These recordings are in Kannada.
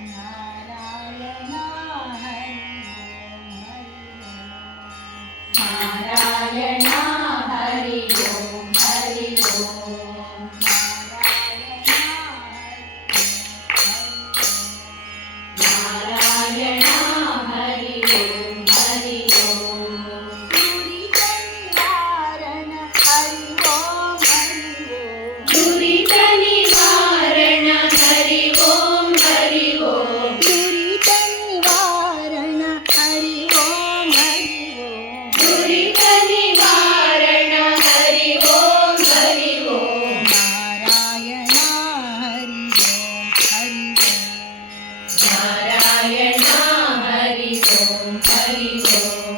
ನಾರಾಯಣ ಹರಿ ಓಂ ನಾರಾಯಣ ಹರಿ ಓಂ ಹರಿ ಓಂ ನಾರಾಯಣ ಹರಿ ಓಂ ಹರಿ ಓಂ ದುರಿತ ನಿವಾರಣ ಹರಿ ಓಂ ಹರಿ ಓಂ ದುರಿತ ನಿವಾರಣ ಹರಿ ಓಂ ಹರಿ ಓಂ ದುರಿತ ನಿವಾರಣ ಹರಿ ಓಂ ಹರಿ ಓಂ ನಾರಾಯಣ ಹರಿ ಓಂ ಹರಿ ಓಂ ನಾರಾಯಣ ಹರಿ ಓಂ ಹರಿ ಓಂ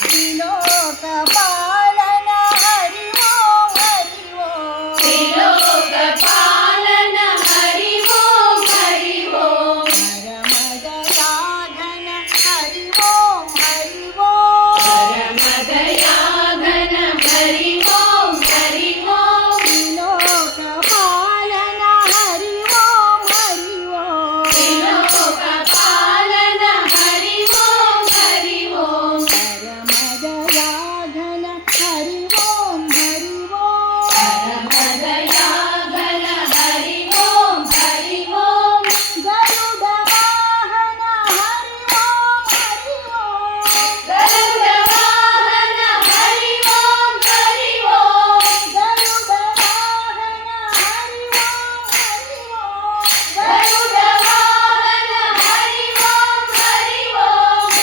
ತ್ರಿಲೋಕ ಪಾಲನ ಹರಿ ಓಂ ಹರಿ ಓಂ ತ್ರಿಲೋಕ ಪಾಲನ ಹರಿ ಓಂ ಹರಿ ಓಂ ಪರಮದ ಸಾಧನ ಹರಿ ಓಂ ಹರಿ ಓಂ ಪರಮದಯಾಗನ ಹರಿ ಓಂ ಹರಿ ಓಂ ತ್ರಿಲೋಕ ಪಾಲನ ಹರಿ ಓಂ ಹರಿ ಓಂ ತ್ರಿಲೋಕ ಪಾಲನ ಹರಿ ಓಂ ಹರಿ ಓಂ ಪರಮದ ಸಾಧನ ಹರಿ ಓಂ ಹರಿ ಓಂ ಪರಮದಯಾಗನ ಹರಿ ಓಂ ಹರಿ ಓಂ ಗರುಡ ವಾಹನ ಹರಿ ಓಂ ಹರಿ ಓಂ ಗರುಡ ವಾಹನ ಹರಿ ಓಂ ಹರಿ ಓಂ ಗರುಡ ವಾಹನ ಹರಿ ಓಂ ಹರಿ ಓಂ ಗರುಡ ವಾಹನ ಹರಿ ಓಂ ಹರಿ ಓಂ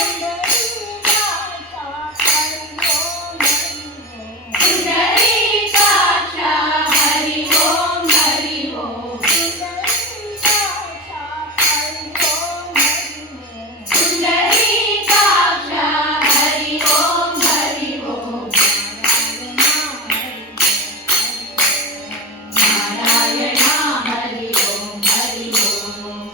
ಪುಂಡರೀಕಾಕ್ಷ ಹರಿ ಓಂ ಹರಿ ಓಂ ಪುಂಡರೀಕಾಕ್ಷ ಹರಿ ಓಂ ಹರಿ ಓಂ ನಾರಾಯಣ ಹರಿ ಓಂ ಹರಿ ಓಂ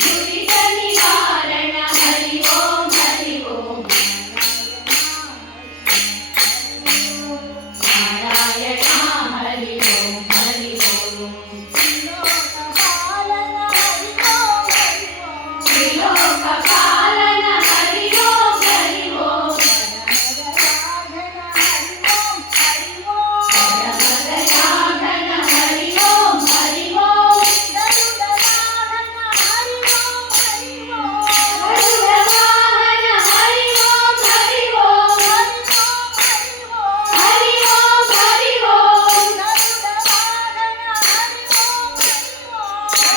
ದುರಿತ ನಿವಾರಣ ಹರಿ ಓಂ ಹರಿ ಓಂ ನಾರಾಯಣ ಹರಿ ಓಂ ಹರಿ ಓಂ ತ್ರಿಲೋಕ ಪಾಲನ ಹರಿ ಓಂ ಹರಿ ಓಂ ಪರಮದಯಾಗನ ಹರಿ ಓಂ ಹರಿ ಓಂ ಗರುಡ ವಾಹನ ಹರಿ ಓಂ ಹರಿ ಓಂ ಹರಿ ಓಂ ಹರಿ ಓಂ ಹರಿ ಓಂ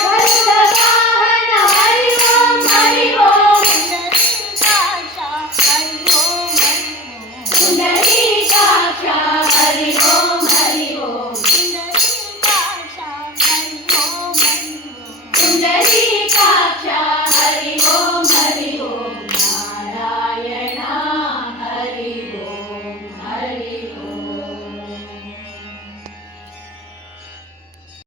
ಗರುಡ ವಾಹನ ಹರಿ ಓಂ ಹರಿ ಓಂ ಪುಂಡರೀಕಾಕ್ಷ ಹರಿ ಓಂ ಹರಿ ಓಂ